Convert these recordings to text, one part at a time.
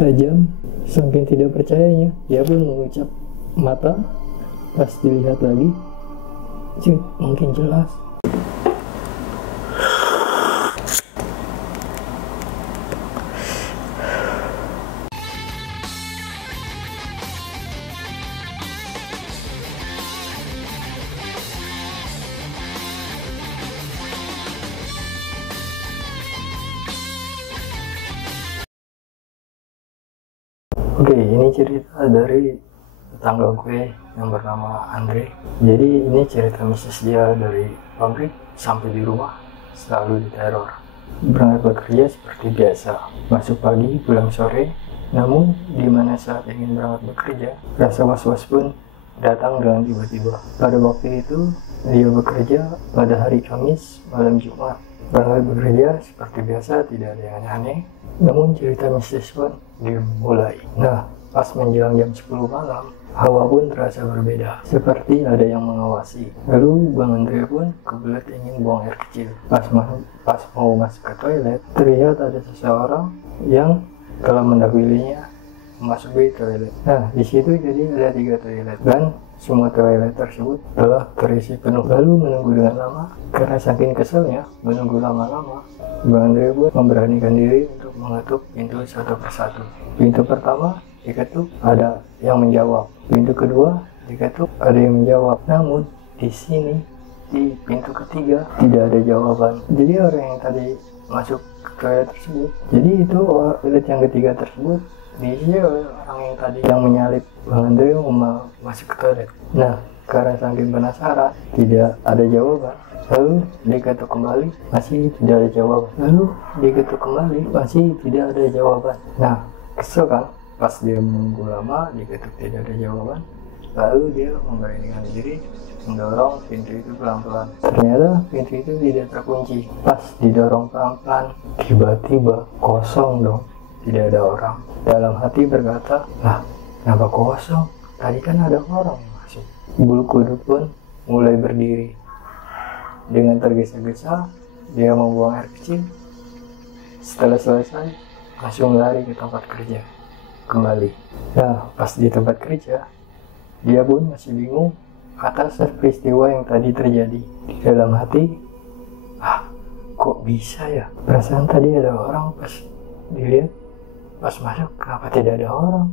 tajam. Saking tidak percayanya, dia pun mengucap mata. Pas dilihat lagi, makin jelas. Oke, ini cerita dari tetangga gue yang bernama Andre. Jadi ini cerita mistis dia dari pabrik sampai di rumah selalu diteror. Berangkat bekerja seperti biasa, masuk pagi pulang sore. Namun di mana saat ingin berangkat bekerja, rasa was-was pun datang dengan tiba-tiba. Pada waktu itu dia bekerja pada hari Kamis malam Jumat. Berangkat bekerja seperti biasa, tidak ada yang aneh-aneh. Namun cerita mistis pun dimulai. Nah, pas menjelang jam 10 malam, hawa pun terasa berbeda, seperti ada yang mengawasi. Lalu Bang Andre pun kebelet ingin buang air kecil. Pas mau masuk ke toilet, terlihat ada seseorang yang telah mendahulunya memasuki toilet. Nah, di situ jadi ada 3 toilet dan semua toilet tersebut telah terisi penuh. Lalu menunggu dengan lama, karena saking keselnya menunggu lama-lama, Bang Andre pun memberanikan diri untuk mengetuk pintu satu persatu. Pintu pertama diketuk, ada yang menjawab. Pintu kedua diketuk, ada yang menjawab. Namun di sini, di pintu ketiga, tidak ada jawaban. Jadi orang yang tadi masuk ke toilet tersebut, jadi itu toilet yang ketiga tersebut diisi oleh orang yang tadi yang menyalip Bang Andre masuk ke toilet. Nah, karena saking penasaran, tidak ada jawaban. Lalu diketuk kembali, masih tidak ada jawaban. Lalu diketuk kembali, masih tidak ada jawaban. Nah, kesel kan? Pas dia menunggu lama, diketuk tidak ada jawaban. Lalu dia memberanikan diri mendorong pintu itu pelan-pelan. Ternyata pintu itu tidak terkunci. Pas didorong pelan-pelan, tiba-tiba kosong dong. Tidak ada orang. Dalam hati berkata, lah, kenapa kosong? Tadi kan ada orang yang masuk. Bulu kuduk pun mulai berdiri. Dengan tergesa-gesa, dia membuang air kecil. Setelah selesai, langsung lari ke tempat kerja kembali. Nah, pas di tempat kerja, dia pun masih bingung atas peristiwa yang tadi terjadi. Di dalam hati, kok bisa ya? Perasaan tadi ada orang, pas dilihat, pas masuk, kenapa tidak ada orang?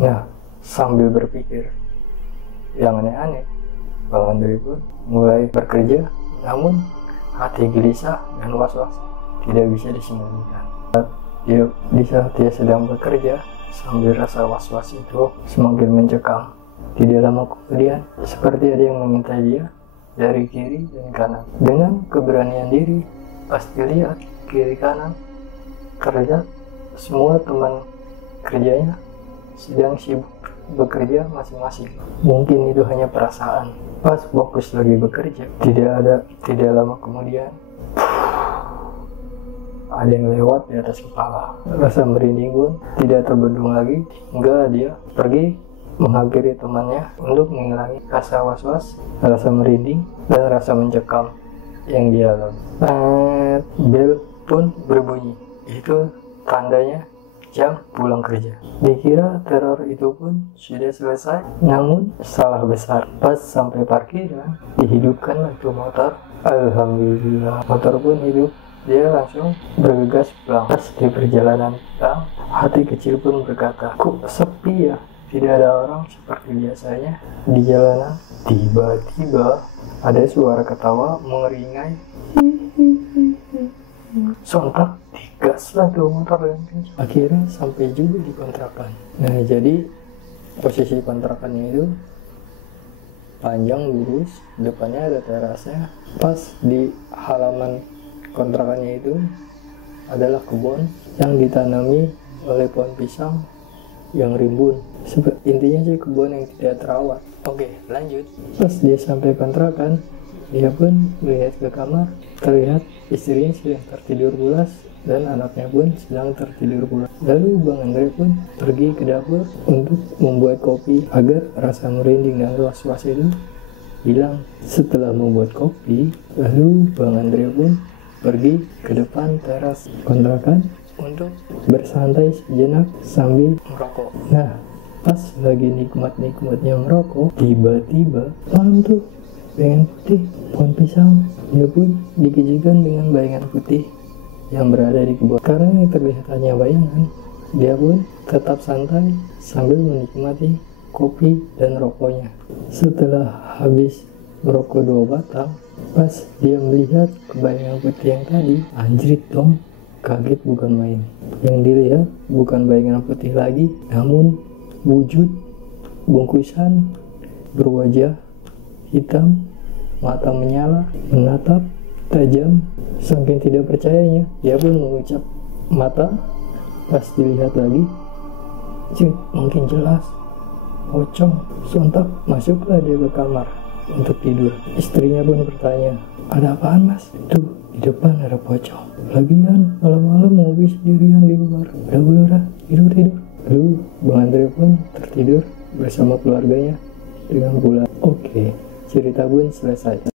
Nah, sambil berpikir yang aneh-aneh, Bang Andre pun mulai bekerja. Namun hati gelisah dan was-was tidak bisa disembunyikan. Di saat dia sedang bekerja, sambil rasa was-was itu semakin mencekam. Tidak lama kemudian, seperti ada yang mengintai dia dari kiri dan kanan. Dengan keberanian diri, pas dilihat kiri kanan, terlihat semua teman kerjanya sedang sibuk bekerja masing-masing. Mungkin itu hanya perasaan. Pas fokus lagi bekerja, tidak lama kemudian ada yang lewat di atas kepala. Rasa merinding pun tidak terbendung lagi, hingga dia pergi menghampiri temannya untuk mengurangi rasa was-was, rasa merinding, dan rasa mencekam yang dia alami. Bel pun berbunyi. Itu tandanya jam pulang kerja. Dikira teror itu pun sudah selesai, namun salah besar. Pas sampai parkiran, dihidupkan lampu motor. Alhamdulillah, motor pun hidup. Dia langsung bergegas pulang. Pas di perjalanan pulang, hati kecil pun berkata, kok sepi ya? Tidak ada orang seperti biasanya di jalanan. Tiba-tiba ada suara ketawa mengeringai. Sontak digaslah tuh motor dengan kencang. Akhirnya sampai juga di kontrakan. Nah, jadi posisi kontrakannya itu panjang lurus, depannya ada terasnya. Pas di halaman kontrakannya itu adalah kebun yang ditanami oleh pohon pisang yang rimbun. Intinya sih kebun yang tidak terawat. Oke, lanjut. Pas dia sampai kontrakan, dia pun melihat ke kamar, terlihat istrinya sedang tertidur pulas dan anaknya pun sedang tertidur pulas. Lalu Bang Andre pun pergi ke dapur untuk membuat kopi agar rasa merinding dan was-was itu hilang. Setelah membuat kopi, lalu Bang Andre pun pergi ke depan teras kontrakan untuk bersantai sejenak sambil merokok. Nah, pas lagi nikmat-nikmatnya merokok, tiba-tiba malam tuh bayangan putih pohon pisang. Dia pun dikejutkan dengan bayangan putih yang berada di kebun. Karena yang terlihat hanya bayangan, dia pun tetap santai sambil menikmati kopi dan rokoknya. Setelah habis merokok 2 batang, pas dia melihat bayangan putih yang tadi, anjrit dong, kaget bukan main. Yang dilihat bukan bayangan putih lagi, namun wujud bungkusan berwajah hitam, mata menyala, menatap tajam. Saking tidak percayanya, dia pun mengucap mata. Pas dilihat lagi, makin jelas, pocong. Sontak masuklah dia ke kamar untuk tidur. Istrinya pun bertanya, ada apaan mas? Tuh, di depan ada pocong. Lagian malam-malam mau sendirian di luar. Udah, tidur. Lalu Bang Andre pun tertidur bersama keluarganya dengan pulang. Oke, cerita pun selesai.